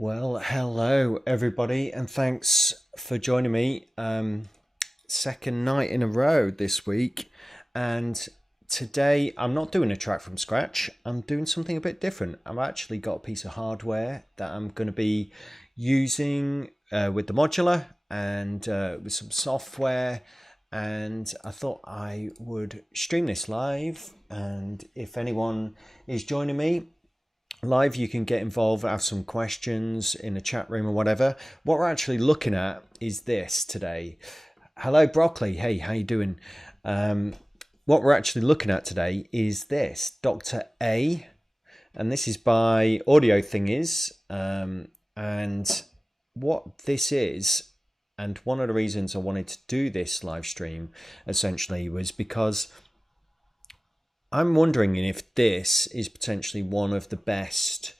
Well, hello everybody, and thanks for joining me. Second night in a row this week, and today I'm not doing a track from scratch. I'm doing something a bit different. I've actually got a piece of hardware that I'm going to be using with the modular and with some software. And I thought I would stream this live. And if anyone is joining me live, you can get involved, have some questions in the chat room or whatever. What we're actually looking at is this today. Hello Broccoli, hey, how you doing? What we're actually looking at today is this Dr. A, and this is by Audiothingies. And what this is, and one of the reasons I wanted to do this live stream essentially was because I'm wondering if this is potentially one of the best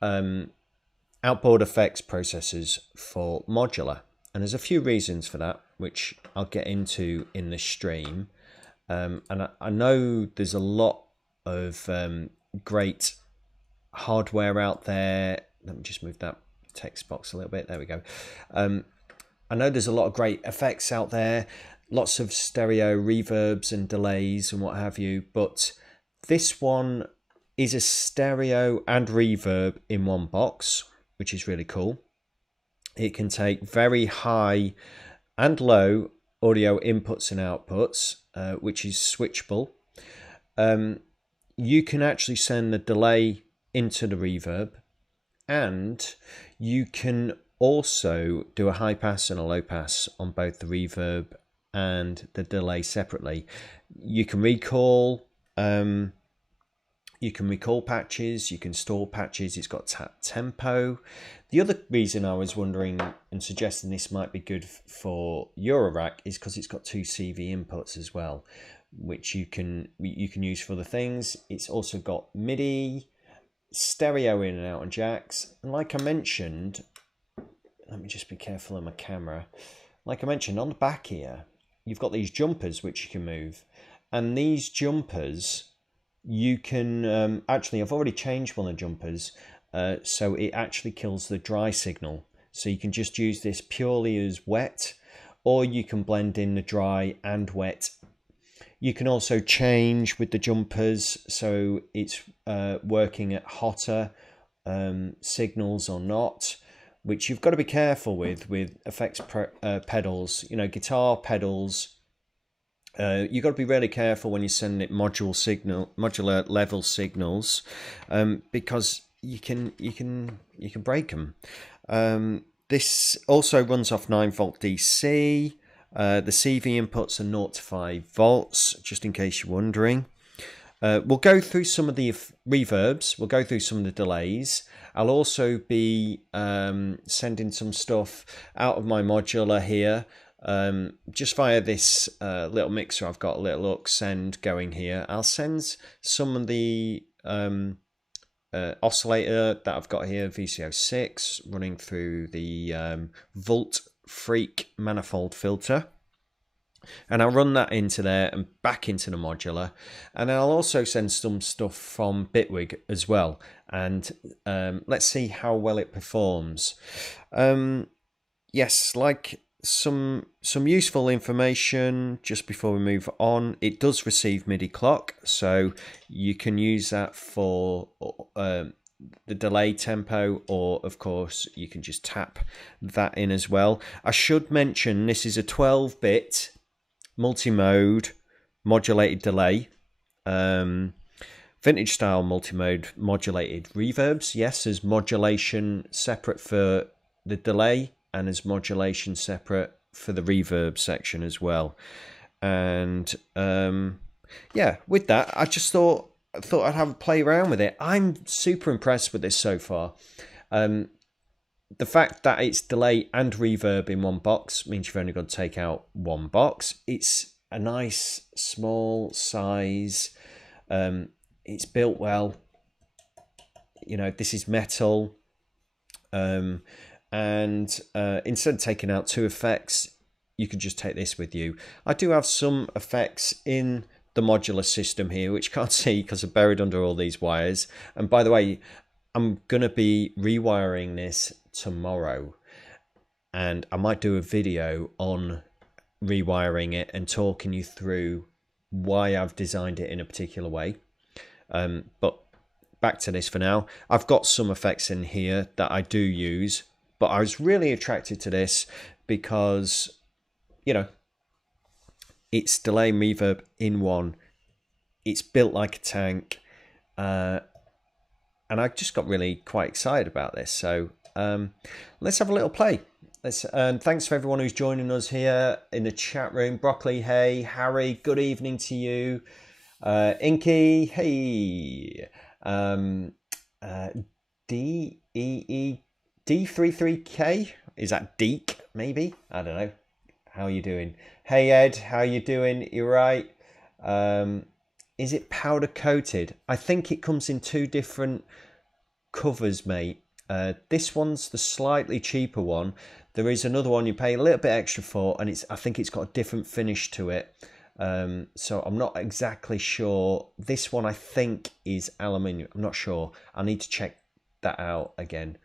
outboard effects processors for modular. And there's a few reasons for that, which I'll get into in the stream. And I know there's a lot of great hardware out there. Let me just move that text box a little bit. There we go. I know there's a lot of great effects out there. Lots of stereo reverbs and delays and what have you, but this one is a stereo and reverb in one box, which is really cool. It can take very high and low audio inputs and outputs, which is switchable. You can actually send the delay into the reverb, and you can also do a high pass and a low pass on both the reverb and the delay separately. You can recall patches, you can store patches. It's got tap tempo. The other reason I was wondering and suggesting this might be good for Eurorack is because it's got two CV inputs as well, which you can use for other things. It's also got MIDI, stereo in and out and jacks, and like I mentioned, let me just be careful of my camera. Like I mentioned, on the back here, you've got these jumpers which you can move, and these jumpers you can actually, I've already changed one of the jumpers so it actually kills the dry signal, so you can just use this purely as wet, or you can blend in the dry and wet. You can also change with the jumpers so it's working at hotter signals or not, which you've got to be careful with effects pedals, guitar pedals. You've got to be really careful when you send it modular level signals, because you can break them. This also runs off 9-volt DC. The CV inputs are 0 to 5 volts, just in case you're wondering. We'll go through some of the reverbs. We'll go through some of the delays. I'll also be sending some stuff out of my modular here, just via this little mixer. I've got a little aux send going here. I'll send some of the oscillator that I've got here, VCO6, running through the Volt Freak manifold filter. And I'll run that into there and back into the modular. And I'll also send some stuff from BITWIG as well. And let's see how well it performs. Yes, like some useful information just before we move on. It does receive MIDI clock, so you can use that for the delay tempo, or of course you can just tap that in as well. I should mention this is a 12-bit multi-mode modulated delay, vintage style multi-mode modulated reverbs. Yes, there's modulation separate for the delay, and there's modulation separate for the reverb section as well. And yeah, with that, I just thought I'd have a play around with it. I'm super impressed with this so far. The fact that it's delay and reverb in one box means you've only got to take out one box. It's a nice small size. It's built well. This is metal. And instead of taking out two effects, you can just take this with you. I do have some effects in the modular system here, which you can't see because they're buried under all these wires. And by the way, I'm going to be rewiring this tomorrow, and I might do a video on rewiring it and talking you through why I've designed it in a particular way. But back to this for now. I've got some effects in here that I do use, but I was really attracted to this because, you know, it's delay and reverb in one. It's built like a tank. And I just got really quite excited about this. So let's have a little play. Thanks for everyone who's joining us here in the chat room. Broccoli, hey. Harry, good evening to you. Inky, hey. D33K, is that Deek maybe? I don't know. How are you doing? Hey Ed, how you doing? You right? Is it powder coated? I think it comes in two different covers, mate. This one's the slightly cheaper one. There is another one you pay a little bit extra for, and I think it's got a different finish to it. So I'm not exactly sure. This one I think is aluminium. I'm not sure. I need to check that out again.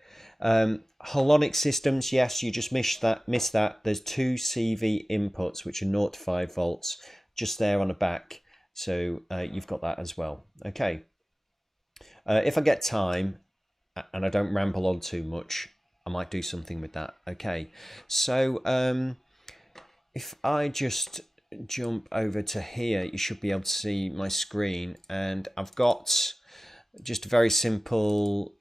Holonic systems, yes, you just missed that. There's two CV inputs which are 0 to 5 volts just there on the back. So you've got that as well. Okay. If I get time and I don't ramble on too much, I might do something with that. Okay. So if I just jump over to here, you should be able to see my screen, and I've got just a very simple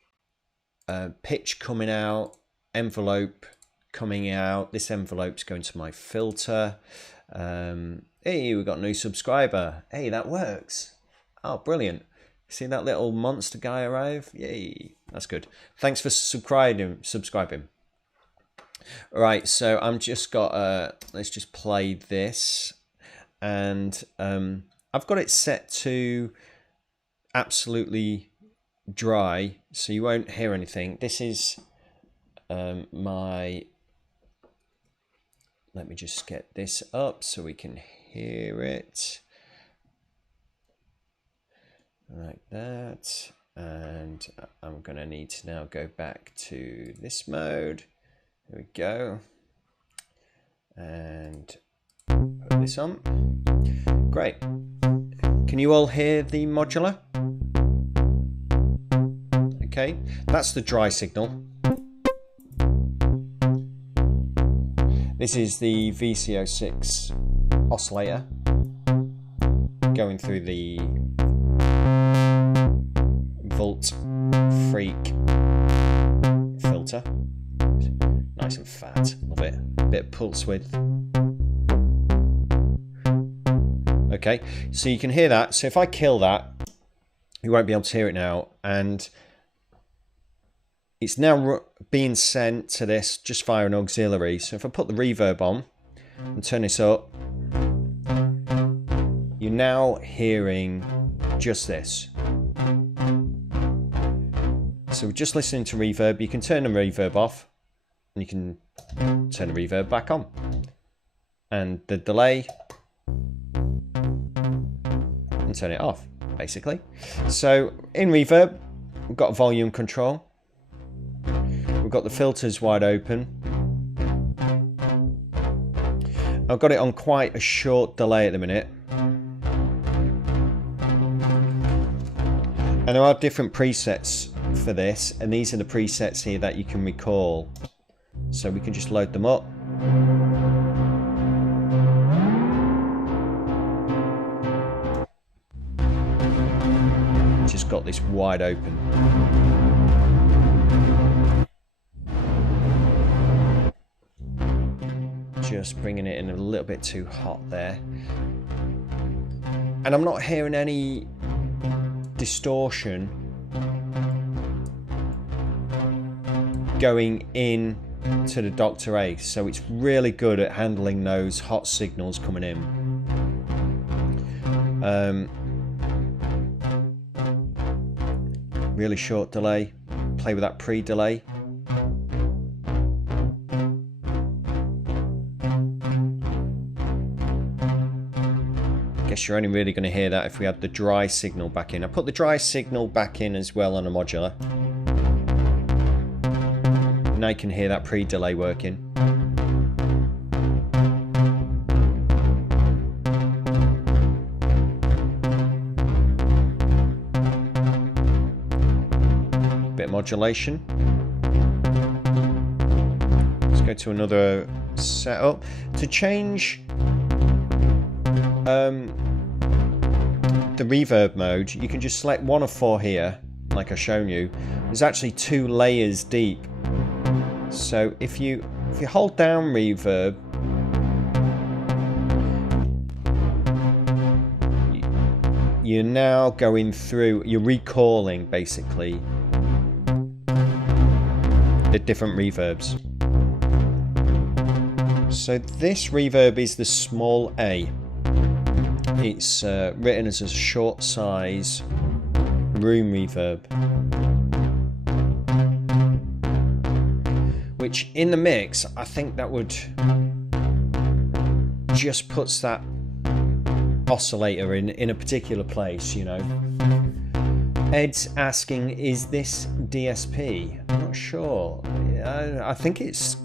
pitch coming out, envelope coming out. This envelope's going to my filter. Hey, we got a new subscriber. Hey, that works. Oh, brilliant. See that little monster guy arrive? Yay, that's good. Thanks for subscribing. All right, so I'm just got let's just play this, and I've got it set to absolutely dry, so you won't hear anything. This is let me just get this up so we can hear it like that. And I'm gonna need to now go back to this mode. There we go, and put this on. Great. Can you all hear the modular? Okay, that's the dry signal. This is the VCO6 oscillator going through the Volt Freak filter. Nice and fat, love it. Bit of pulse width. Okay, so you can hear that. So if I kill that, you won't be able to hear it now. And it's now being sent to this just via an auxiliary. So if I put the reverb on and turn this up, you're now hearing just this. So just listening to reverb, you can turn the reverb off and you can turn the reverb back on. And the delay, and turn it off, basically. So in reverb, we've got volume control. We've got the filters wide open. I've got it on quite a short delay at the minute. And there are different presets for this, and these are the presets here that you can recall. So we can just load them up. Just got this wide open. Just bringing it in a little bit too hot there. And I'm not hearing any distortion going in to the Dr. A, so it's really good at handling those hot signals coming in. Really short delay. Play with that pre-delay. Guess you're only really going to hear that if we had the dry signal back in. I put the dry signal back in as well on a modular. Now you can hear that pre-delay working. Bit of modulation. Let's go to another setup. To change the reverb mode, you can just select one of 4 here, like I've shown you. There's actually 2 layers deep. So if you hold down reverb, you're now going through, you're recalling basically the different reverbs. So this reverb is the small A. It's written as a short size room reverb, which in the mix, I think that would just puts that oscillator in a particular place, you know. Ed's asking, is this DSP? I'm not sure. I think it's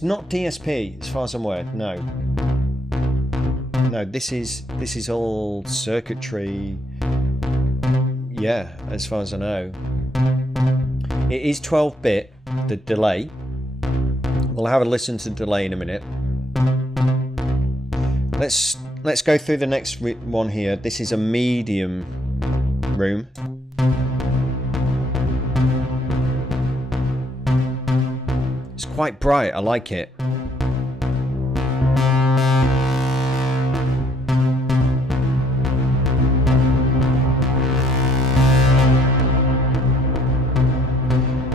not DSP as far as I'm aware. No, this is all circuitry. Yeah, as far as I know. It is 12-bit, the delay. We'll have a listen to the delay in a minute. Let's go through the next one here. This is a medium room. It's quite bright, I like it.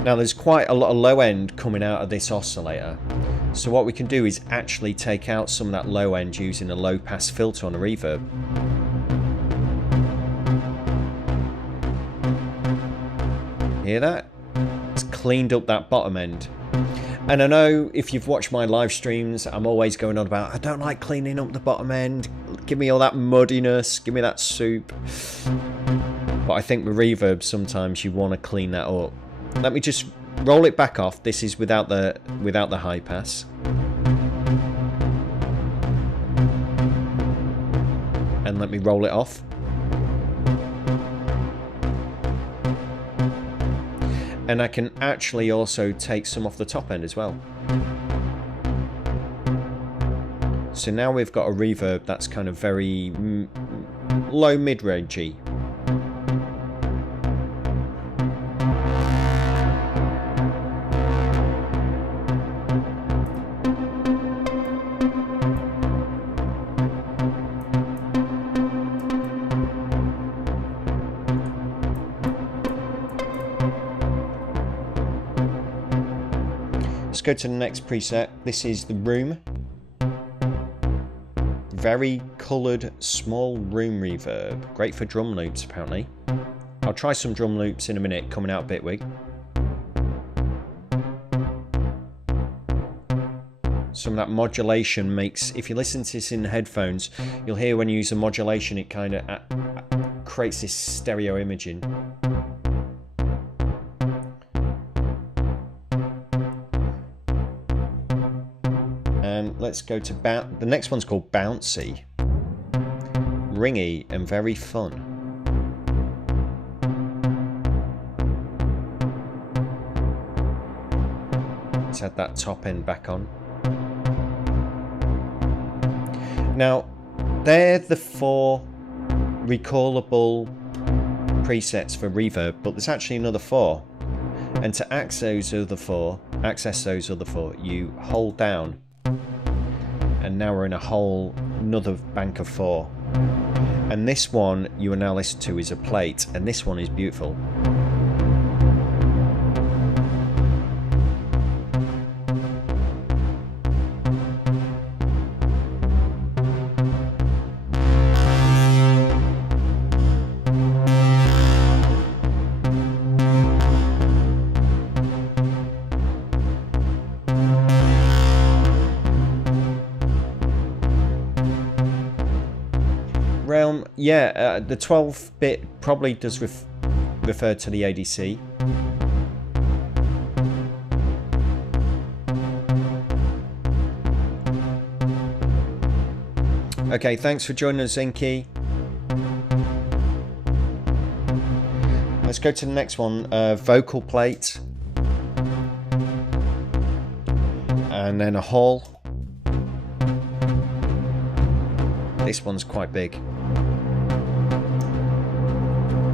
Now there's quite a lot of low end coming out of this oscillator. So what we can do is actually take out some of that low end using a low pass filter on a reverb. Hear that? It's cleaned up that bottom end. And I know if you've watched my live streams, I'm always going on about, I don't like cleaning up the bottom end. Give me all that muddiness, give me that soup. But I think with reverb, sometimes you want to clean that up. Let me just roll it back off. This is without the high pass. And let me roll it off. And I can actually also take some off the top end as well. So now we've got a reverb that's kind of very low mid-rangey. Let's go to the next preset. This is the room. Very coloured small room reverb. Great for drum loops apparently. I'll try some drum loops in a minute coming out of BITWIG. Some of that modulation makes, if you listen to this in headphones, you'll hear when you use a modulation it kind of creates this stereo imaging. And let's go to the next one's called Bouncy. Ringy and very fun. Let's add that top end back on. Now, they're the 4 recallable presets for reverb, but there's actually another 4. And to access those other 4, you hold down. And now we're in another bank of 4. And this one you will now listen to is a plate, and this one is beautiful. Realm, yeah, the 12-bit probably does refer to the ADC. Okay, thanks for joining us, Inky. Let's go to the next one, vocal plate. And then a hall. This one's quite big.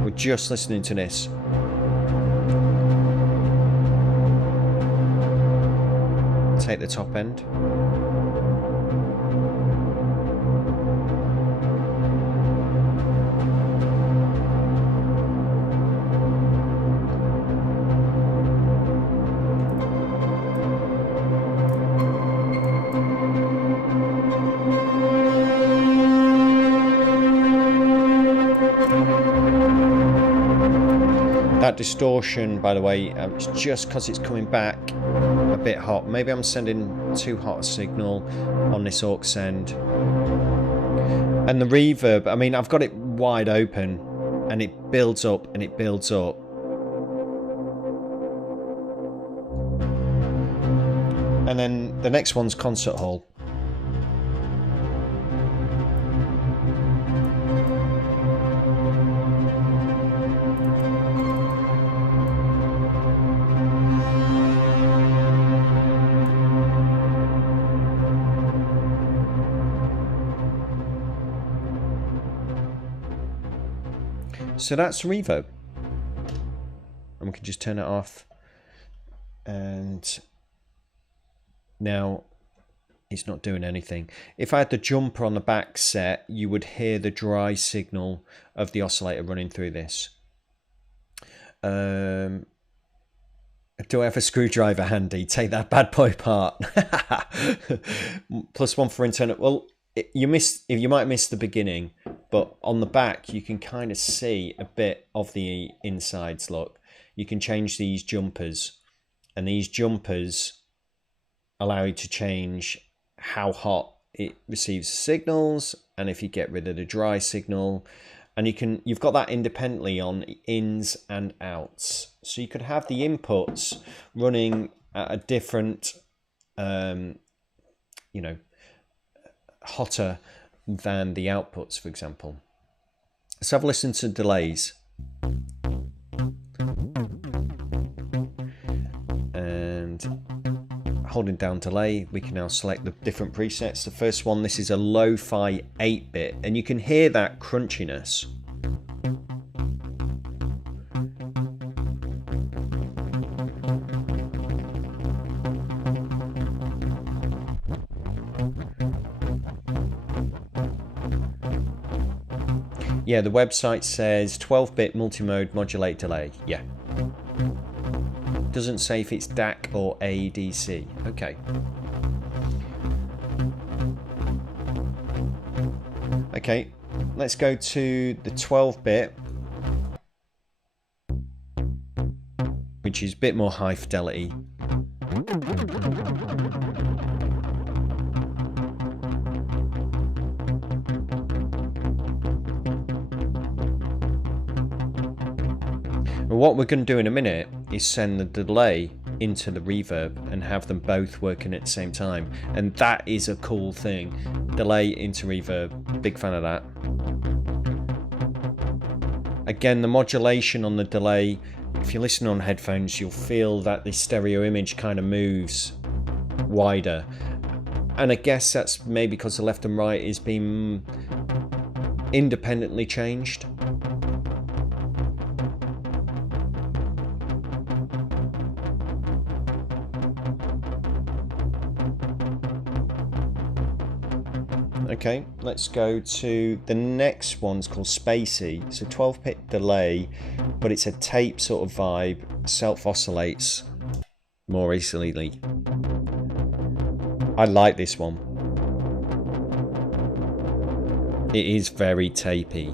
We're just listening to this. Take the top end. That distortion, by the way, it's just because it's coming back a bit hot. Maybe I'm sending too hot a signal on this aux end. And the reverb, I mean, I've got it wide open and it builds up and it builds up. And then the next one's concert hall. So that's reverb, and we can just turn it off, and now it's not doing anything. If I had the jumper on the back set, you would hear the dry signal of the oscillator running through this. Do I have a screwdriver handy? Take that bad boy apart. +1 for internal. Well, you might miss the beginning, but on the back you can kind of see a bit of the insides. Look, you can change these jumpers, and these jumpers allow you to change how hot it receives signals, and if you get rid of the dry signal, and you've got that independently on ins and outs, so you could have the inputs running at a different you know, hotter than the outputs, for example. Let's have a listen to delays. And holding down delay, we can now select the different presets. The first one, this is a lo-fi 8-bit, and you can hear that crunchiness. Yeah, the website says 12-bit multimode modulate delay. Yeah. Doesn't say if it's DAC or ADC. Okay. Okay, let's go to the 12-bit, which is a bit more high fidelity. What we're going to do in a minute is send the delay into the reverb and have them both working at the same time, and that is a cool thing. Delay into reverb, big fan of that. Again, the modulation on the delay, if you listen on headphones, you'll feel that the stereo image kind of moves wider, and I guess that's maybe because the left and right is being independently changed. Okay, let's go to the next one's called Spacey. It's a 12-bit delay, but it's a tape sort of vibe, self-oscillates more easily. I like this one. It is very tapey.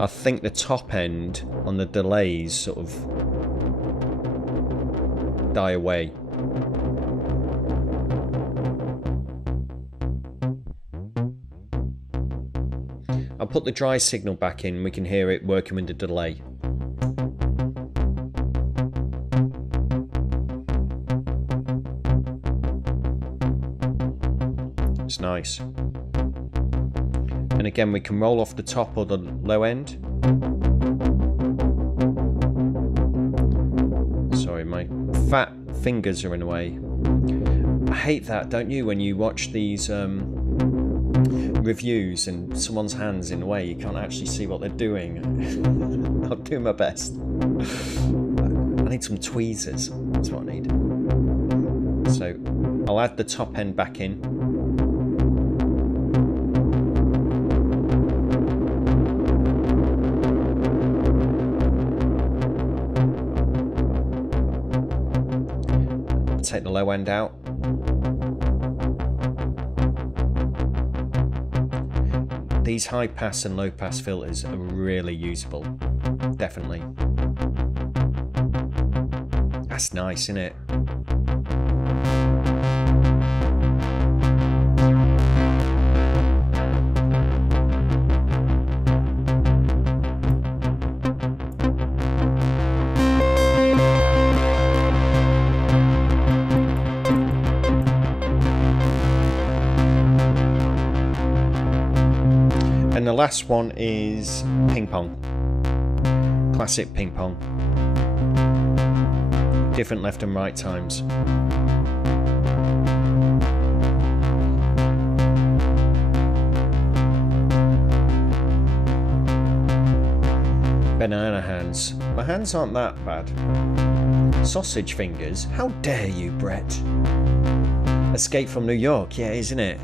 I think the top end on the delays sort of die away. I'll put the dry signal back in, we can hear it working with the delay. It's nice. And again, we can roll off the top or the low end. Sorry, my fat fingers are in the way. I hate that, don't you, when you watch these reviews and someone's hands in the way, you can't actually see what they're doing. I'll do my best. I need some tweezers, that's what I need. So I'll add the top end back in. Take the low end out. These high pass and low pass filters are really usable, definitely. That's nice, isn't it? And the last one is ping pong. Classic ping pong. Different left and right times. Banana hands. My hands aren't that bad. Sausage fingers. How dare you, Brett? Escape from New York. Yeah, isn't it?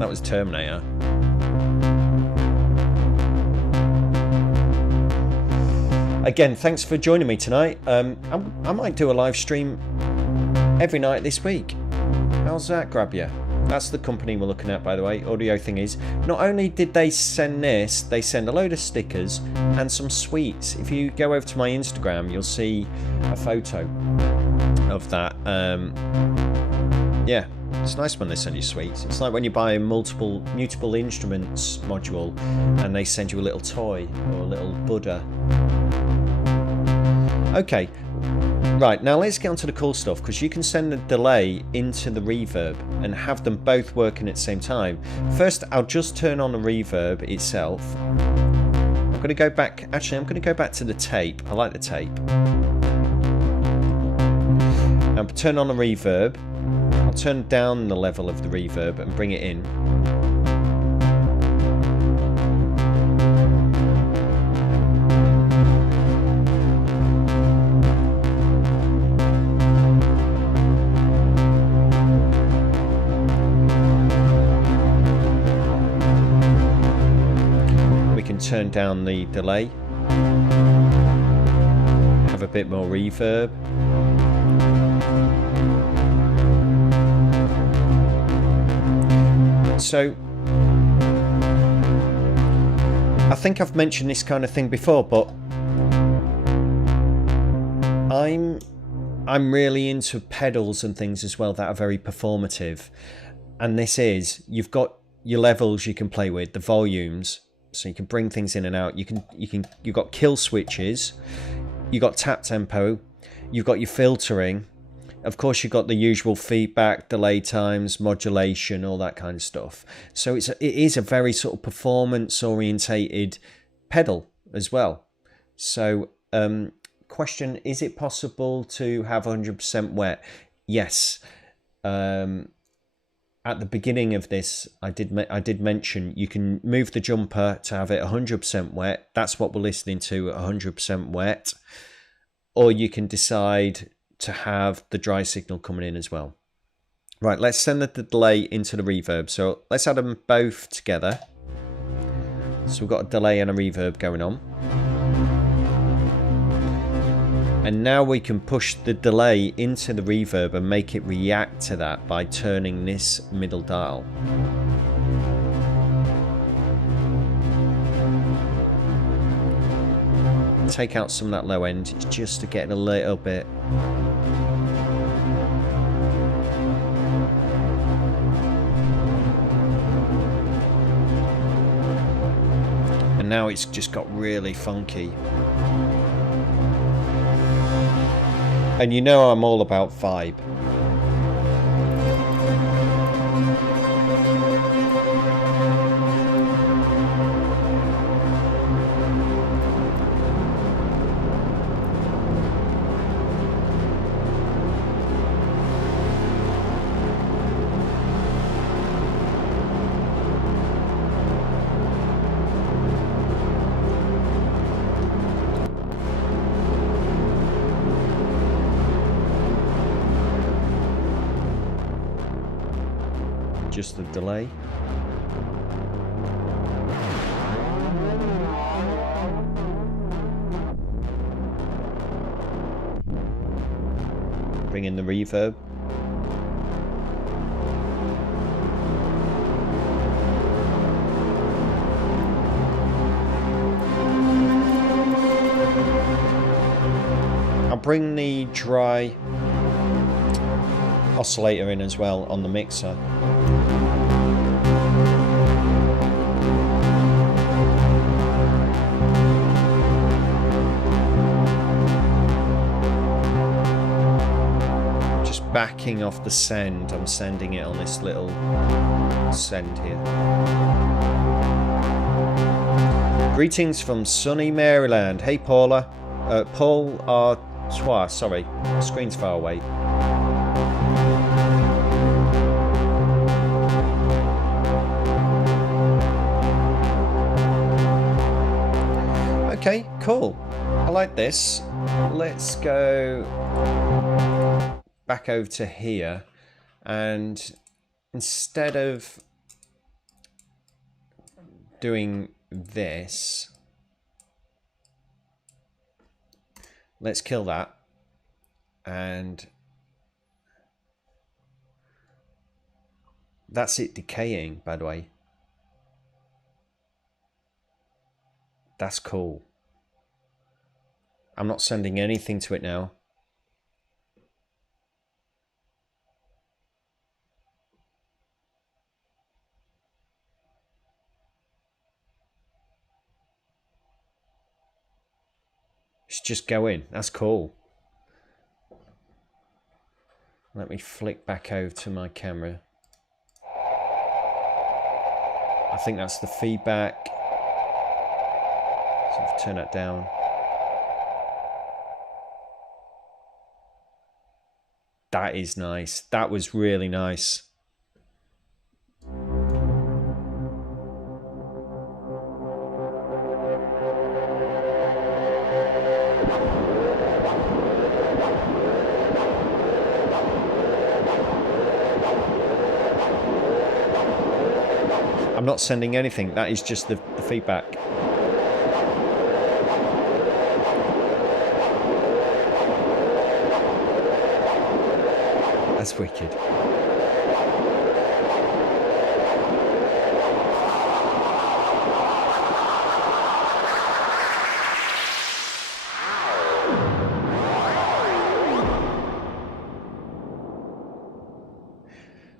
That was Terminator. Again, thanks for joining me tonight. I might do a live stream every night this week. How's that grab you? That's the company we're looking at, by the way, Audiothingies. Not only did they send this, they send a load of stickers and some sweets. If you go over to my Instagram, you'll see a photo of that. Yeah. It's nice when they send you sweets. It's like when you buy a mutable instruments module and they send you a little toy or a little Buddha. Okay, right, now let's get on to the cool stuff, because you can send the delay into the reverb and have them both working at the same time. First, I'll just turn on the reverb itself. I'm going to go back, actually I'm going to go back to the tape. I like the tape. I'll turn on the reverb. I'll turn down the level of the reverb and bring it in. We can turn down the delay. Have a bit more reverb. So, I think I've mentioned this kind of thing before, but I'm really into pedals and things as well that are very performative. And this is, you've got your levels you can play with, the volumes, so you can bring things in and out. You've got kill switches, you've got tap tempo, you've got your filtering. Of course, you've got the usual feedback, delay times, modulation, all that kind of stuff. So it is a very sort of performance-orientated pedal as well. So, question, is it possible to have 100% wet? Yes. At the beginning of this, I did mention you can move the jumper to have it 100% wet. That's what we're listening to, 100% wet. Or you can decide to have the dry signal coming in as well. Right, let's send the delay into the reverb. So let's add them both together. So we've got a delay and a reverb going on. And now we can push the delay into the reverb and make it react to that by turning this middle dial. Take out some of that low end, it's just to get a little bit. And now it's just got really funky. And you know I'm all about vibe. just the delay. Bring in the reverb. I'll bring the dry oscillator in as well on the mixer. Just backing off the send, I'm sending it on this little send here. Greetings from sunny Maryland. Hey Paula. Paul Artois, sorry, screen's far away. Okay, cool. I like this. Let's go back over to here, and instead of doing this, let's kill that, and that's it decaying, by the way. That's cool. I'm not sending anything to it now. It's just going. That's cool. Let me flick back over to my camera. I think that's the feedback. So I'll turn that down. That is nice. That was really nice. I'm not sending anything. That is just the feedback. That's wicked.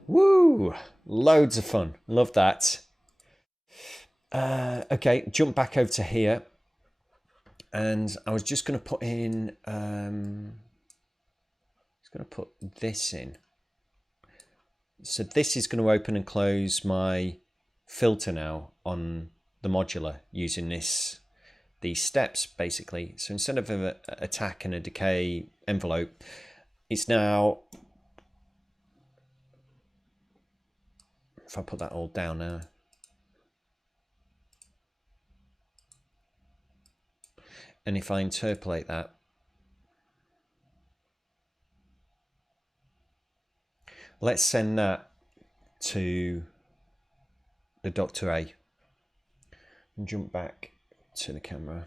Woo! Loads of fun. Love that. Okay, jump back over to here. And I was just going to put in... going to put this in. So this is going to open and close my filter now on the modular using these steps basically. So instead of an attack and a decay envelope, it's now, if I put that all down now, and if I interpolate that, let's send that to the Dr. A. And jump back to the camera.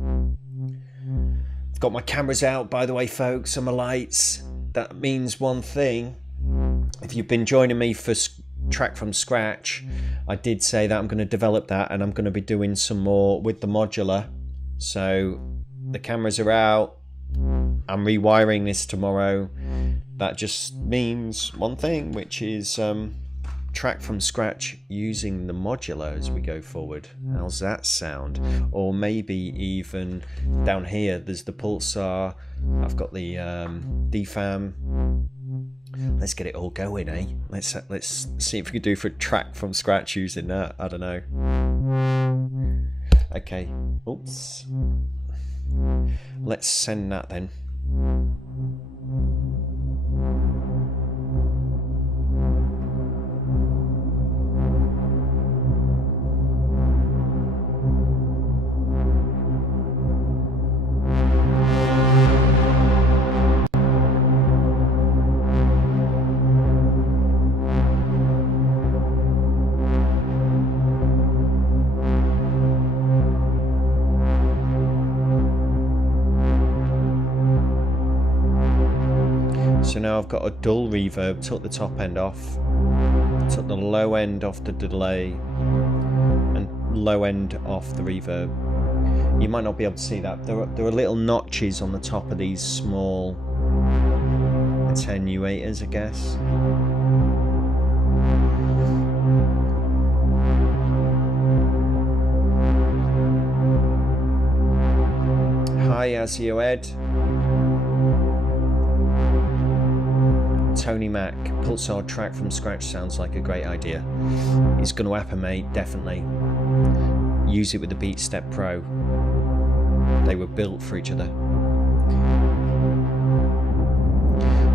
I've got my cameras out, by the way, folks, and my lights. That means one thing. If you've been joining me for Track from Scratch, I did say that I'm going to develop that, and I'm going to be doing some more with the modular. So the cameras are out. I'm rewiring this tomorrow. That just means one thing, which is track from scratch using the modular as we go forward. How's that sound? Or maybe even down here there's the pulsar. I've got the DFAM. Let's get it all going, eh? Let's see if we can do for track from scratch using that. I don't know. Okay. Oops. Let's send that then. So now I've got a dull reverb, took the top end off, took the low end off the delay, and low end off the reverb. You might not be able to see that. There are little notches on the top of these small attenuators, I guess. Hi, Azio Ed. Tony Mac, Pulsar track from scratch sounds like a great idea. It's going to happen, mate, definitely. Use it with the BeatStep Pro. They were built for each other.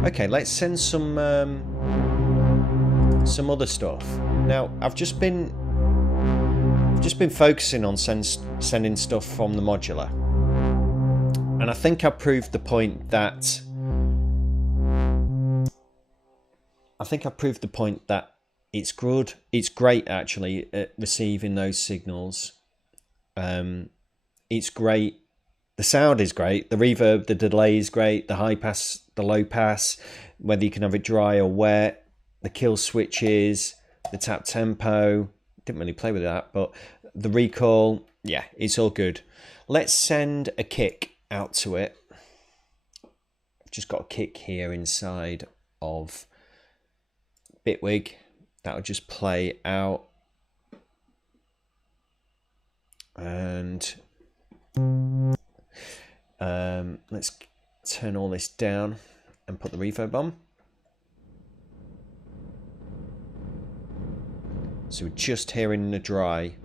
Okay, let's send some other stuff. Now, I've just been focusing on sending stuff from the Modular, and I think I proved the point that it's good. It's great actually at receiving those signals. It's great. The sound is great. The reverb, the delay is great. The high pass, the low pass, whether you can have it dry or wet. The kill switches, the tap tempo. Didn't really play with that, but the recall, yeah, it's all good. Let's send a kick out to it. I've just got a kick here inside of BITWIG. That'll just play out. And let's turn all this down and put the reverb on. So we're just hearing the dry.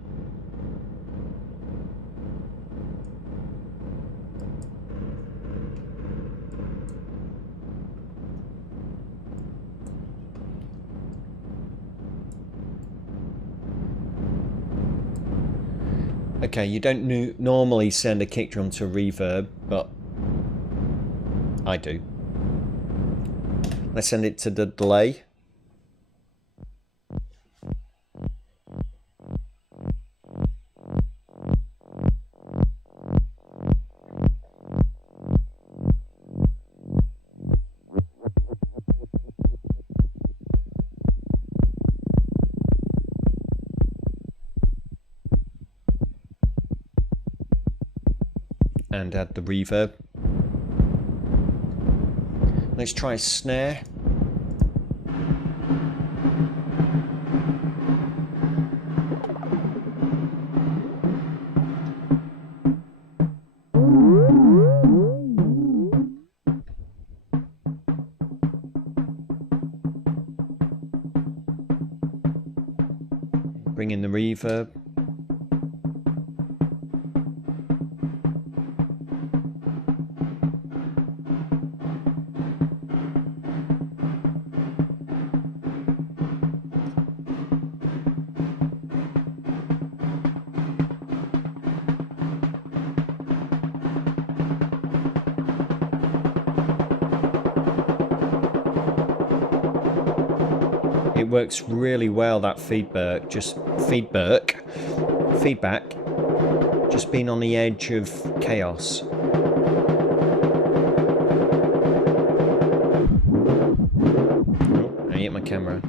Okay, you don't normally send a kick drum to a reverb, but I do. Let's send it to the delay. And add the reverb. Let's try a snare. Bring in the reverb. It works really well, that feedback, just being on the edge of chaos. Oh, I hit my camera.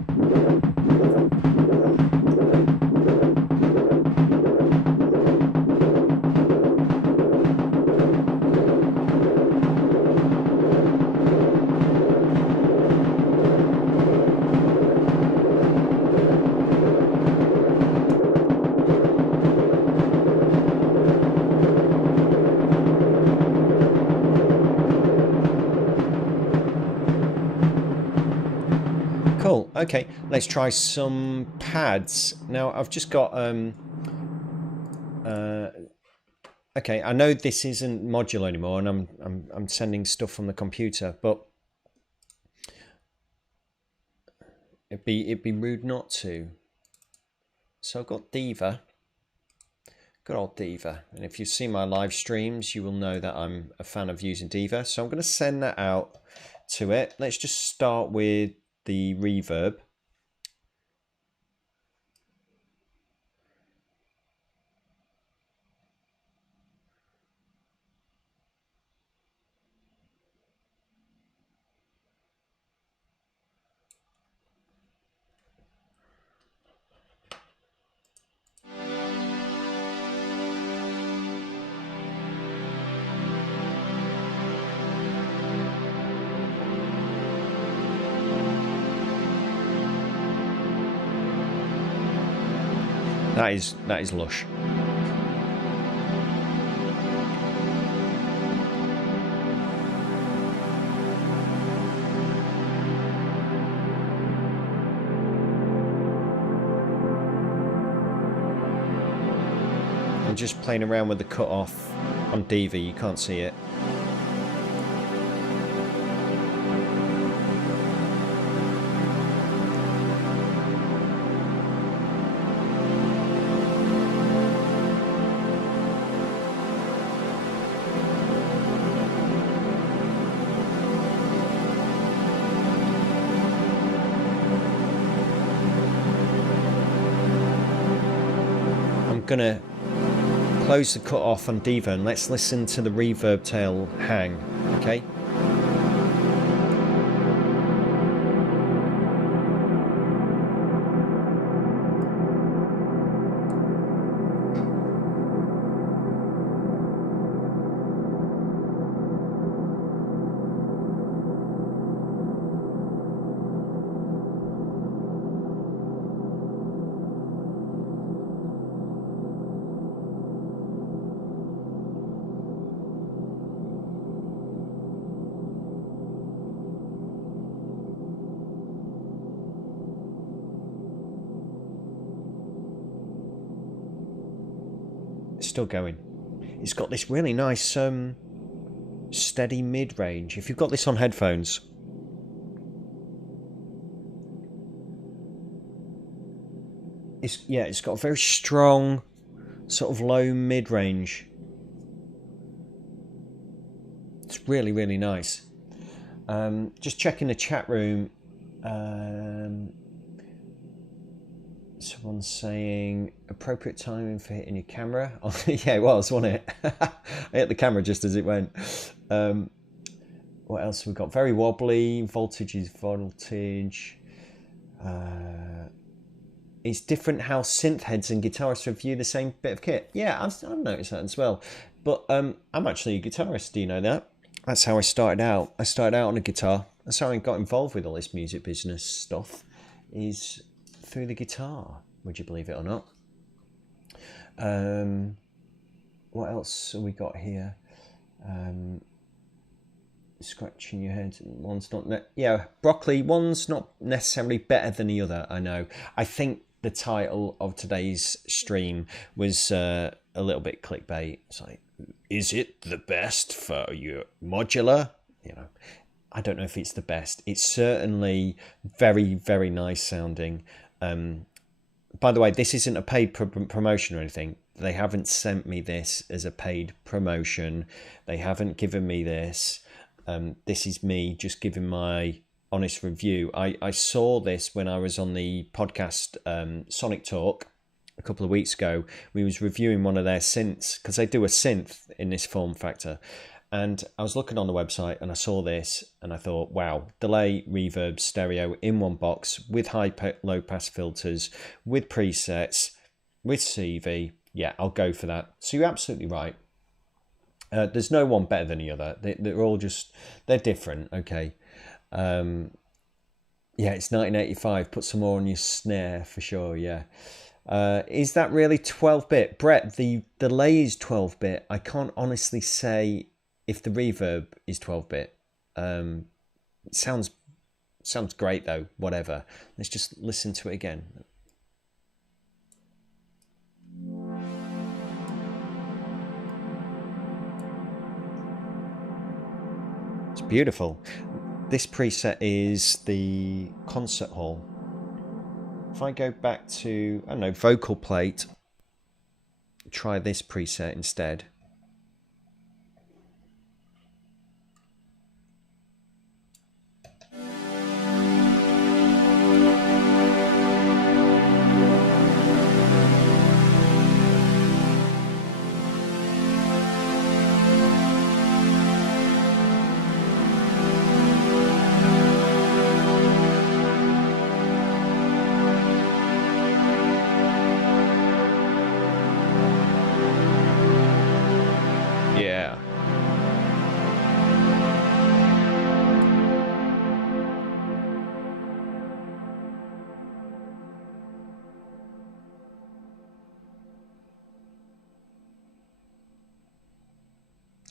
Cool. Okay, let's try some pads. Now I've just got okay, I know this isn't modular anymore, and I'm sending stuff from the computer, but it'd be rude not to. So I've got Diva. Good old Diva. And if you see my live streams, you will know that I'm a fan of using Diva. So I'm going to send that out to it. Let's just start with the reverb. That is lush. I'm just playing around with the cutoff on DV, you can't see it. I'm gonna close the cut off on Diva and let's listen to the reverb tail hang, okay? Still going. It's got this really nice steady mid-range. If you've got this on headphones, it's got a very strong sort of low mid-range. It's really, really nice. Just checking the chat room. Someone's saying appropriate timing for hitting your camera. Oh, yeah, it was, wasn't it? I hit the camera just as it went. What else have we got? Very wobbly. Voltage is voltage. It's different how synth heads and guitarists review the same bit of kit. Yeah, I've noticed that as well. But I'm actually a guitarist. Do you know that? That's how I started out. I started out on a guitar. That's how I got involved with all this music business stuff. Is through the guitar, would you believe it or not? What else have we got here? Scratching your head. One's not broccoli. One's not necessarily better than the other. I know. I think the title of today's stream was a little bit clickbait. It's like, is it the best for your modular? You know, I don't know if it's the best. It's certainly very, very nice sounding. By the way, this isn't a paid promotion or anything. They haven't sent me this as a paid promotion. They haven't given me this. This is me just giving my honest review. I saw this when I was on the podcast Sonic Talk a couple of weeks ago. We was reviewing one of their synths because they do a synth in this form factor. And I was looking on the website and I saw this and I thought, wow, delay, reverb, stereo in one box with low pass filters, with presets, with CV. Yeah, I'll go for that. So you're absolutely right. There's no one better than the other. They're all they're different. Okay. Yeah, it's 1985. Put some more on your snare for sure. Yeah. Is that really 12-bit? Brett, the delay is 12-bit. I can't honestly say if the reverb is 12-bit. It sounds great though, whatever. Let's just listen to it again. It's beautiful. This preset is the concert hall. If I go back to, I don't know, vocal plate, try this preset instead.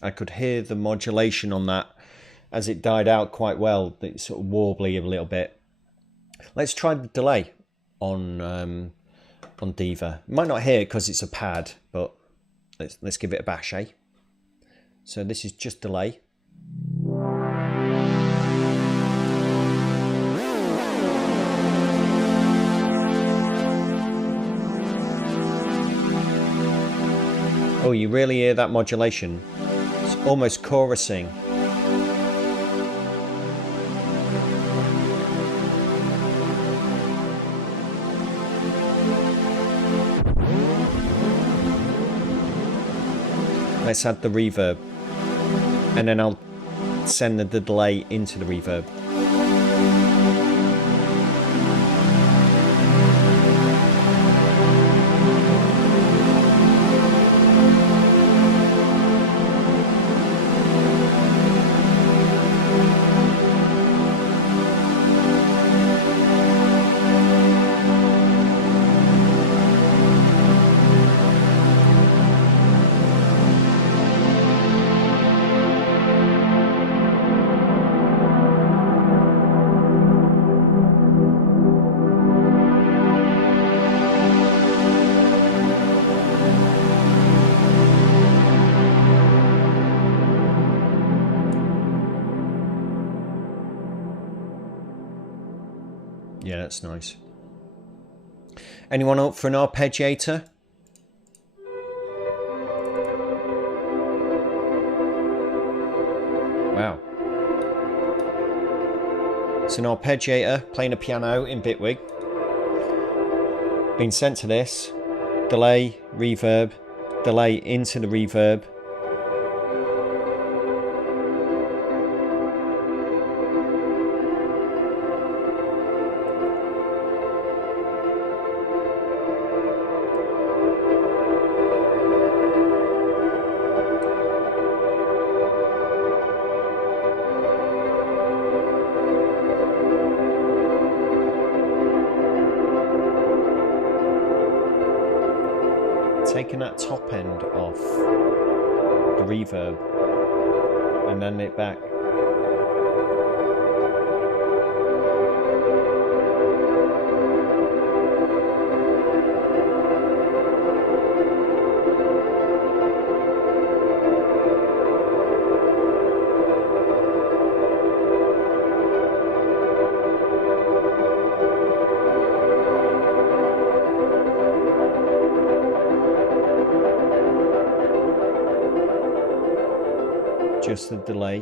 I could hear the modulation on that as it died out quite well. It's sort of warbly a little bit. Let's try the delay on Diva. You might not hear it because it's a pad, but let's give it a bash, eh? So this is just delay. Oh, you really hear that modulation? It's almost chorusing. Let's add the reverb, and then I'll send the delay into the reverb. Yeah, that's nice. Anyone up for an arpeggiator? Wow. It's an arpeggiator playing a piano in BITWIG. Been sent to this. Delay, reverb, delay into the reverb. Taking that top end off the reverb and then it back. Just the delay.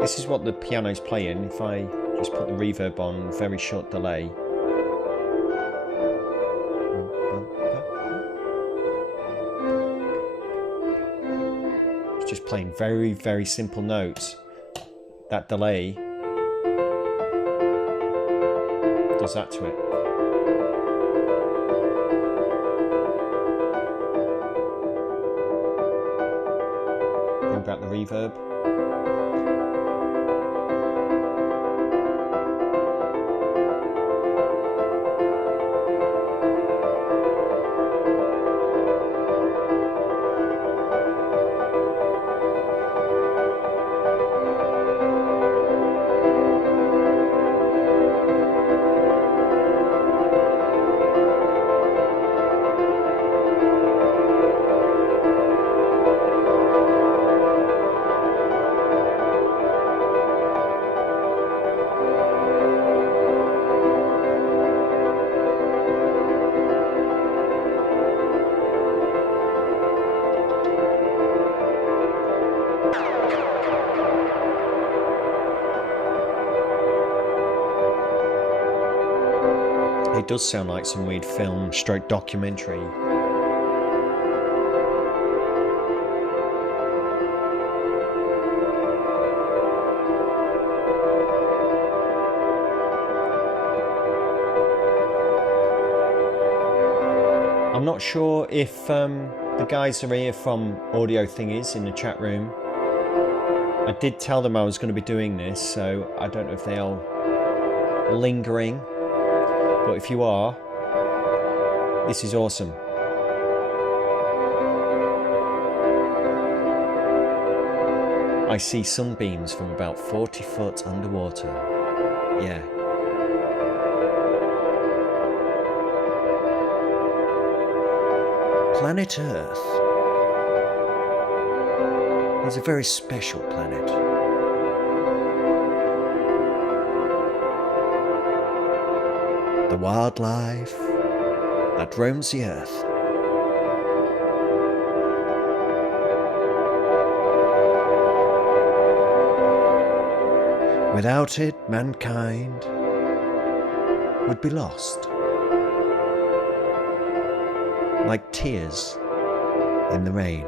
This is what the piano's playing. If I just put the reverb on, very short delay. Just playing very, very simple notes. That delay does that to it. Bring back the reverb. It does sound like some weird film stroke documentary. I'm not sure if the guys are here from Audiothingies in the chat room. I did tell them I was going to be doing this, so I don't know if they are lingering. But if you are, this is awesome. I see sunbeams from about 40 foot underwater. Yeah. Planet Earth is a very special planet. The wildlife that roams the earth. Without it, mankind would be lost. Like tears in the rain.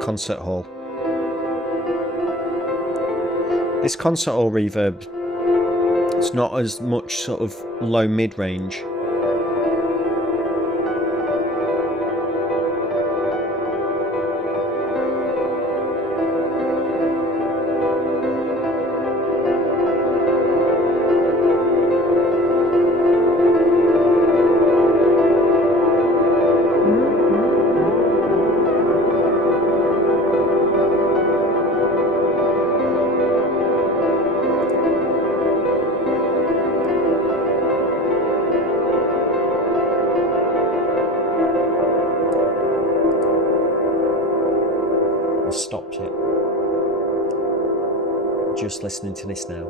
Concert hall. This concert hall reverb, it's not as much sort of low mid-range. Stopped it. Just listening to this now.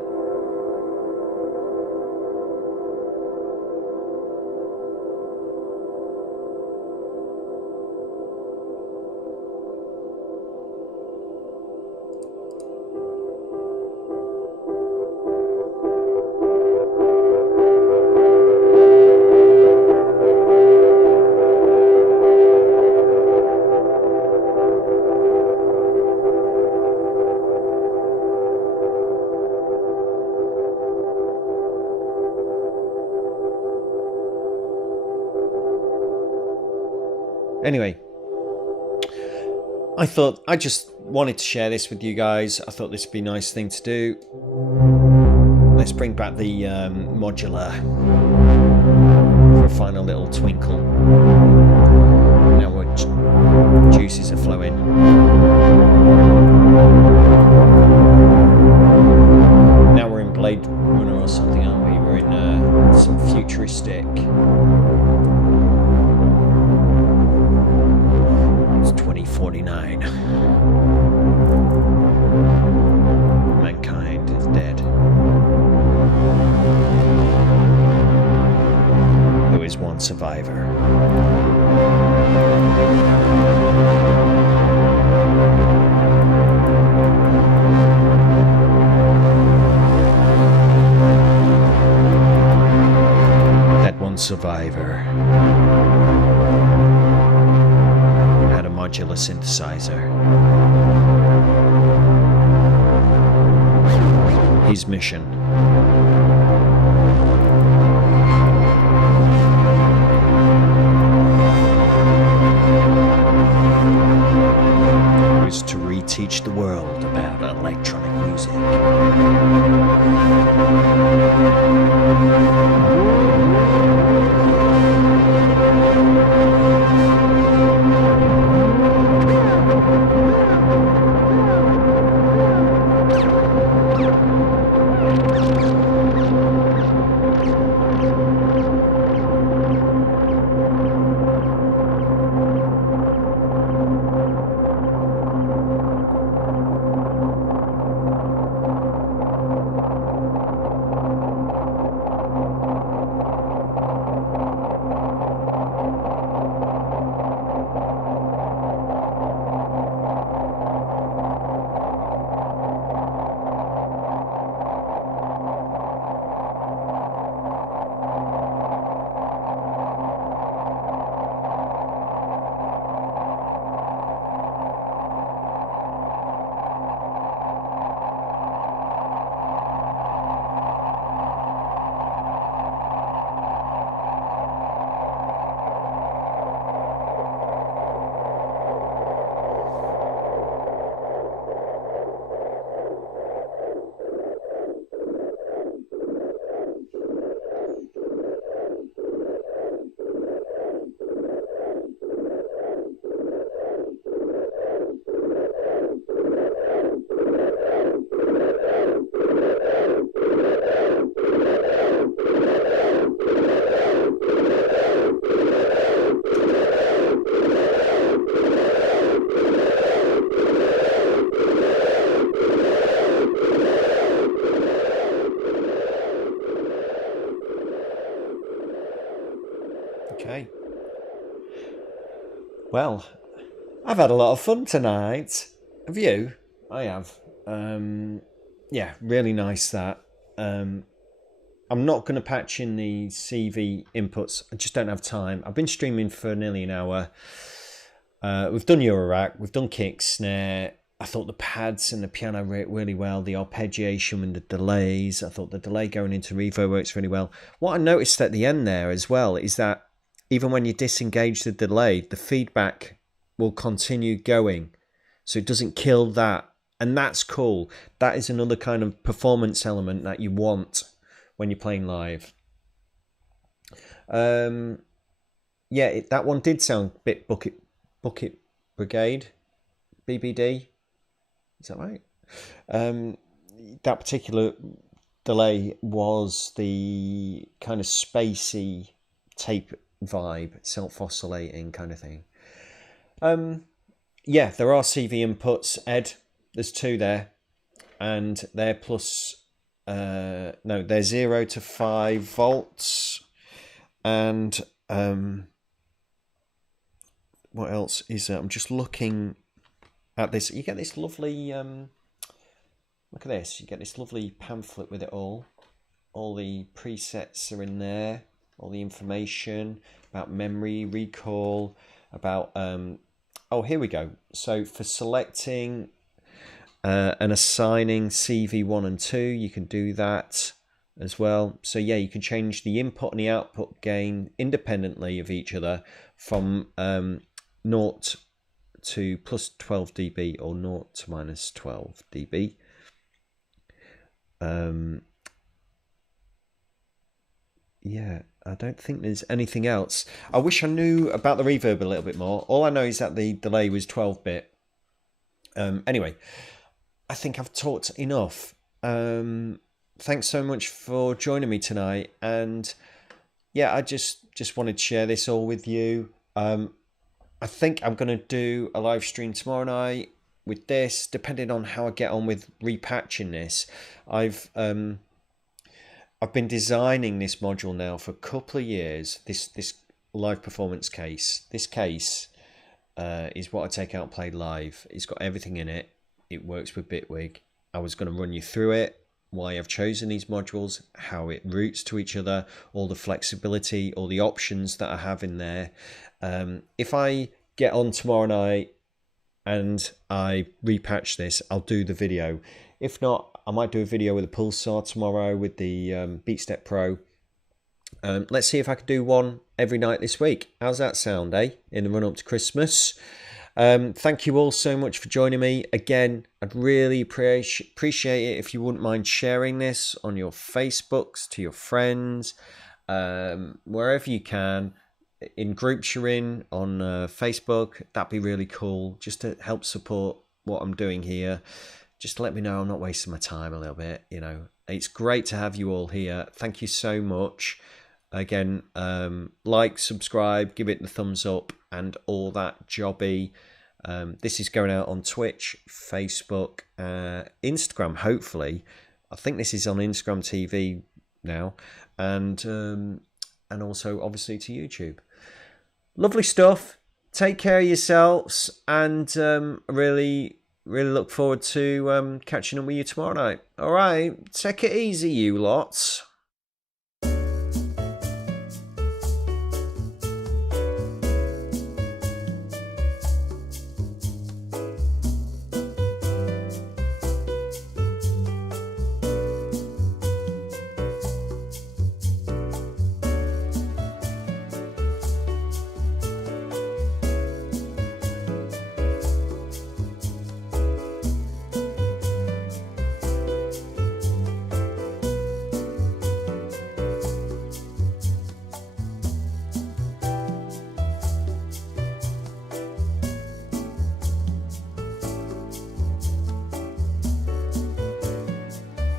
Anyway, I just wanted to share this with you guys. I thought this would be a nice thing to do. Let's bring back the modular for a final little twinkle. Now our juices are flowing. Now we're in Blade Runner or something, aren't we? We're in some futuristic. 2049. Mankind is dead. There is one survivor. That one survivor modular synthesizer. His mission was to reteach the world about electronic music. Well, I've had a lot of fun tonight. Have you? I have. Yeah, really nice that. I'm not going to patch in the CV inputs. I just don't have time. I've been streaming for nearly an hour. We've done Eurorack. We've done kick, snare. I thought the pads and the piano worked really well. The arpeggiation and the delays. I thought the delay going into reverb works really well. What I noticed at the end there as well is that even when you disengage the delay, the feedback will continue going. So it doesn't kill that. And that's cool. That is another kind of performance element that you want when you're playing live. Yeah, that one did sound a bit Bucket Brigade, BBD. Is that right? That particular delay was the kind of spacey tape vibe, self-oscillating kind of thing. Yeah, there are CV inputs, Ed. There's two there, and they're plus. No, they're 0 to 5 volts, and what else is there? I'm just looking at this. You get this lovely. Look at this. You get this lovely pamphlet with it all. All the presets are in there. All the information about memory, recall, about. Oh, here we go. So for selecting and assigning CV1 and 2, you can do that as well. So yeah, you can change the input and the output gain independently of each other from 0 to plus 12 dB or 0 to minus 12 dB. Yeah, I don't think there's anything else. I wish I knew about the reverb a little bit more. All I know is that the delay was 12-bit. Anyway, I think I've talked enough. Thanks so much for joining me tonight. And yeah, I just wanted to share this all with you. I think I'm going to do a live stream tomorrow night with this, depending on how I get on with repatching this. I've been designing this module now for a couple of years. This live performance case. This case is what I take out and play live. It's got everything in it. It works with BITWIG. I was going to run you through it, why I've chosen these modules, how it routes to each other, all the flexibility, all the options that I have in there. If I get on tomorrow night and I repatch this, I'll do the video. If not, I might do a video with a Pulsar tomorrow with the BeatStep Pro. Let's see if I can do one every night this week. How's that sound, eh? In the run up to Christmas. Thank you all so much for joining me. Again, I'd really appreciate it if you wouldn't mind sharing this on your Facebooks, to your friends, wherever you can. In groups you're in on Facebook, that'd be really cool, just to help support what I'm doing here. Just to let me know I'm not wasting my time a little bit. You know, it's great to have you all here. Thank you so much. Again, like, subscribe, give it the thumbs up and all that jobby. This is going out on Twitch, Facebook, Instagram, hopefully. I think this is on Instagram TV now, and also obviously to YouTube. Lovely stuff. Take care of yourselves, and really look forward to catching up with you tomorrow night. All right, take it easy, you lots.